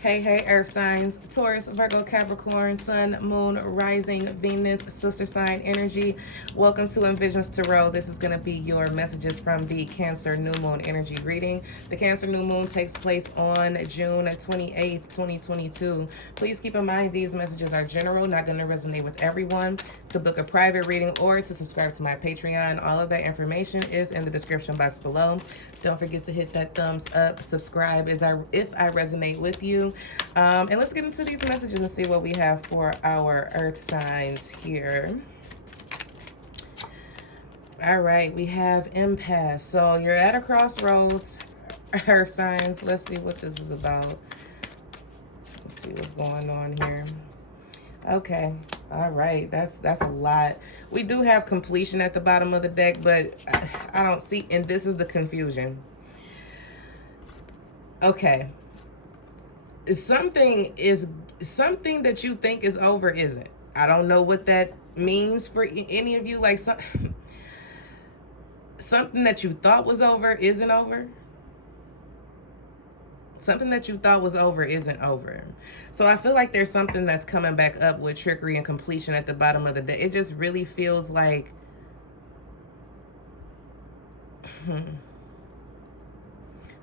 Hey, Earth signs, Taurus, Virgo, Capricorn, Sun, Moon, Rising, Venus, sister sign energy. Welcome to Envisions Tarot. This is going to be your messages from the Cancer New Moon energy reading. The Cancer New Moon takes place on June 28th, 2022. Please keep in mind these messages are general, not going to resonate with everyone. To book a private reading or to subscribe to my Patreon, all of that information is in the description box below. Don't forget to hit that thumbs up, subscribe if I resonate with you. And let's get into these messages and see what we have for our earth signs here. All right, we have impasse. So you're at a crossroads, earth signs. Let's see what this is about. Let's see what's going on here. Okay. All right. That's a lot. We do have completion at the bottom of the deck, but I don't see, and this is the confusion. Okay. Something that you think is over isn't. I don't know what that means for any of you. Like something that you thought was over isn't over. Something that you thought was over isn't over. So I feel like there's something that's coming back up with trickery and completion at the bottom of the day. It just really feels like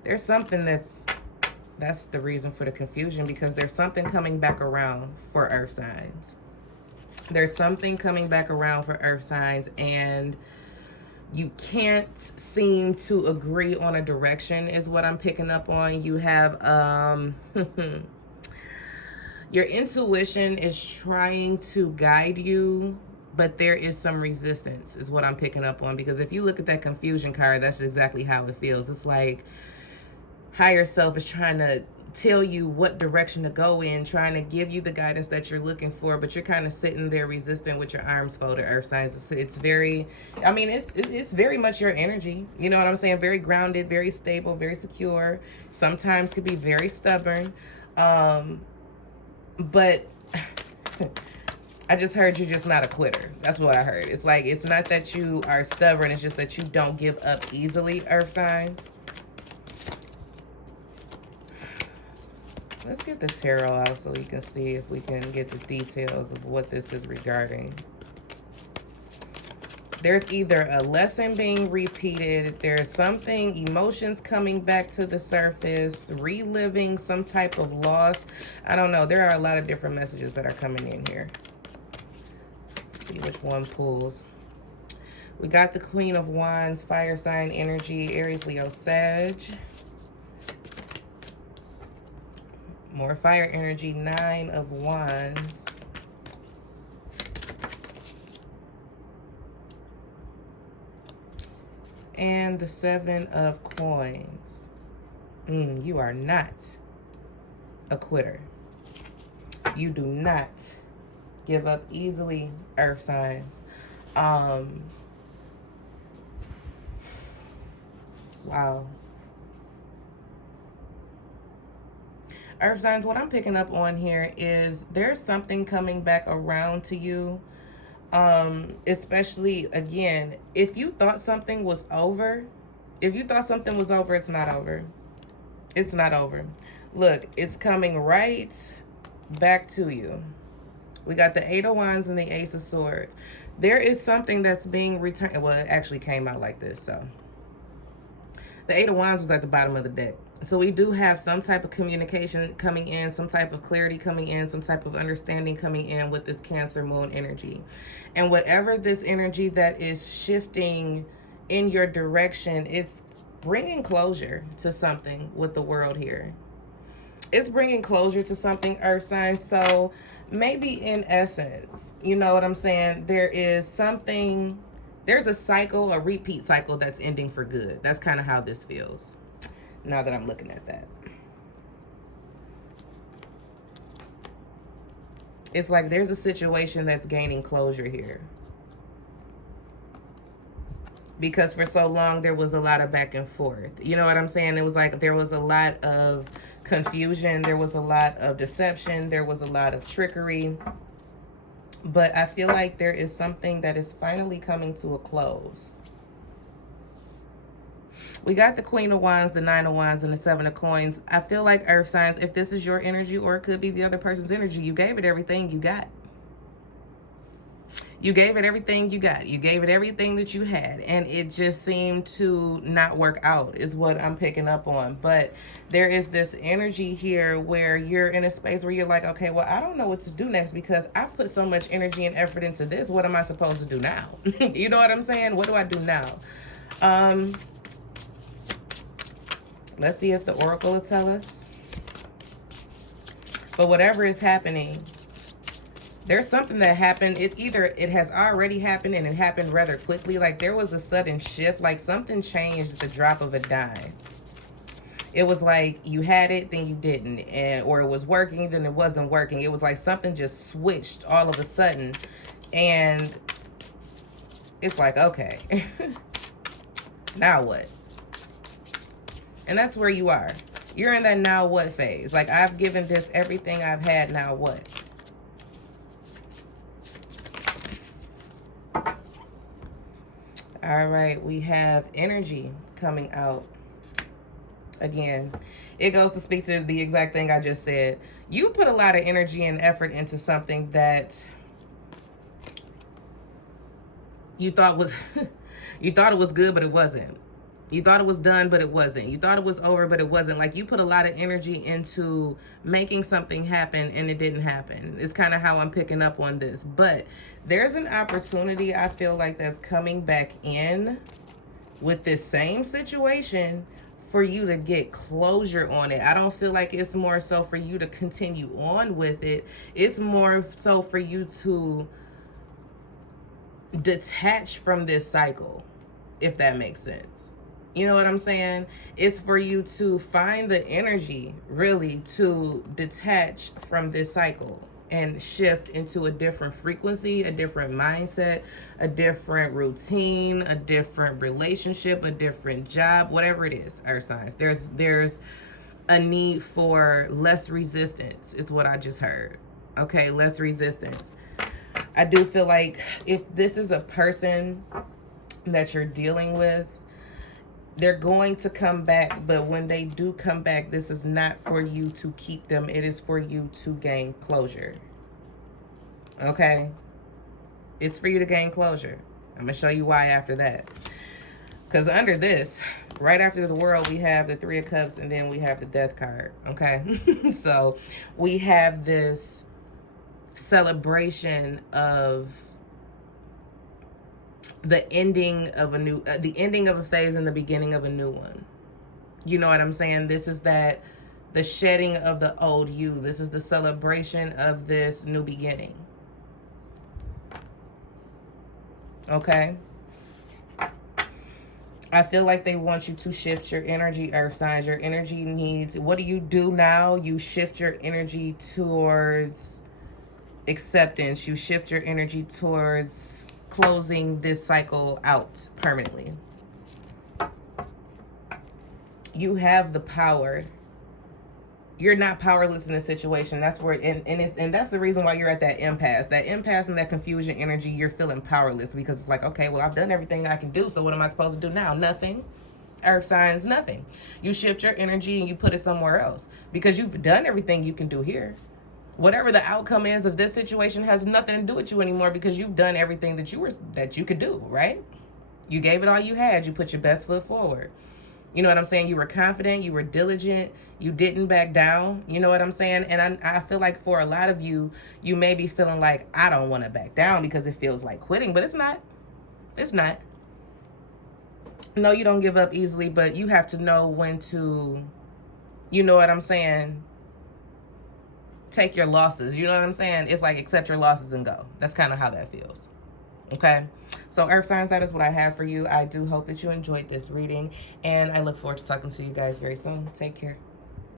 there's something that's the reason for the confusion, because there's something coming back around for earth signs. There's something coming back around for earth signs, and you can't seem to agree on a direction is what I'm picking up on. You have your intuition is trying to guide you, but there is some resistance is what I'm picking up on, because if you look at that confusion card, that's exactly how it feels. It's like higher self is trying to tell you what direction to go in, trying to give you the guidance that you're looking for, but you're kind of sitting there resistant with your arms folded, earth signs. It's very, I mean, it's very much your energy. You know what I'm saying? Very grounded, very stable, very secure. Sometimes could be very stubborn. But I just heard you're just not a quitter. That's what I heard. It's like, it's not that you are stubborn. It's just that you don't give up easily, earth signs. Let's get the tarot out so we can see if we can get the details of what this is regarding. There's either a lesson being repeated, there's something, emotions coming back to the surface, reliving some type of loss. I don't know. There are a lot of different messages that are coming in here. Let's see which one pulls. We got the Queen of Wands, fire sign energy, Aries, Leo, Sag. More fire energy, 9 of Wands. And the 7 of Coins. You are not a quitter. You do not give up easily, earth signs. Wow. Earth signs, what I'm picking up on here is there's something coming back around to you. Especially, again, if you thought something was over, it's not over. It's not over. Look, it's coming right back to you. We got the 8 of Wands and the Ace of Swords. There is something that's being returned. Well, it actually came out like this, so. The 8 of Wands was at the bottom of the deck. So we do have some type of communication coming in, some type of clarity coming in, some type of understanding coming in with this Cancer Moon energy. And whatever this energy that is shifting in your direction, it's bringing closure to something with the world here. It's bringing closure to something, earth signs. So maybe in essence, you know what I'm saying? There is something, there's a cycle, a repeat cycle that's ending for good. That's kind of how this feels now that I'm looking at that. It's like there's a situation that's gaining closure here. Because for so long, there was a lot of back and forth. You know what I'm saying? It was like there was a lot of confusion. There was a lot of deception. There was a lot of trickery. But I feel like there is something that is finally coming to a close. We got the Queen of Wands, the Nine of Wands, and the Seven of Coins. I feel like earth signs, if this is your energy or it could be the other person's energy, you gave it everything you got. You gave it everything you got. You gave it everything that you had. And it just seemed to not work out is what I'm picking up on. But there is this energy here where you're in a space where you're like, okay, well, I don't know what to do next because I've put so much energy and effort into this. What am I supposed to do now? You know what I'm saying? What do I do now? Let's see if the Oracle will tell us. But whatever is happening, there's something that happened. It has already happened and it happened rather quickly. Like there was a sudden shift, like something changed at the drop of a dime. It was like you had it, then you didn't, or it was working, then it wasn't working. It was like something just switched all of a sudden. And it's like, okay, now what? And that's where you are. You're in that now what phase. Like I've given this everything I've had, now what? All right, we have energy coming out. Again, it goes to speak to the exact thing I just said. You put a lot of energy and effort into something that you thought was you thought it was good, but it wasn't. You thought it was done, but it wasn't. You thought it was over, but it wasn't. Like you put a lot of energy into making something happen and it didn't happen. It's kind of how I'm picking up on this. But there's an opportunity I feel like that's coming back in with this same situation for you to get closure on it. I don't feel like it's more so for you to continue on with it. It's more so for you to detach from this cycle, if that makes sense. You know what I'm saying? It's for you to find the energy, really, to detach from this cycle and shift into a different frequency, a different mindset, a different routine, a different relationship, a different job, whatever it is, earth signs. There's a need for less resistance, is what I just heard. Okay, less resistance. I do feel like if this is a person that you're dealing with, they're going to come back, but when they do come back, this is not for you to keep them. It is for you to gain closure. Okay? It's for you to gain closure. I'm going to show you why after that. Because under this, right after the World, we have the Three of Cups, and then we have the Death card. Okay? So we have this celebration of the ending of a phase and the beginning of a new one. You know what I'm saying? This is the shedding of the old you. This is the celebration of this new beginning. Okay? I feel like they want you to shift your energy, earth signs. Your energy needs, what do you do now? You shift your energy towards acceptance. You shift your energy towards closing this cycle out permanently. You have the power. You're not powerless in a situation. That's where, and that's the reason why you're at that impasse. That impasse and that confusion energy, you're feeling powerless because it's like, okay, well, I've done everything I can do, so what am I supposed to do now? Nothing. Earth signs, nothing. You shift your energy and you put it somewhere else because you've done everything you can do here. Whatever the outcome is of this situation has nothing to do with you anymore because you've done everything that you could do, right? You gave it all you had. You put your best foot forward. You know what I'm saying? You were confident. You were diligent. You didn't back down. You know what I'm saying? And I feel like for a lot of you, you may be feeling like, I don't want to back down because it feels like quitting, but it's not. It's not. No, you don't give up easily, but you have to know when to, you know what I'm saying? Take your losses. You know what I'm saying? It's like accept your losses and go. That's kind of how that feels. Okay? So earth signs, that is what I have for you. I do hope that you enjoyed this reading, and I look forward to talking to you guys very soon. Take care.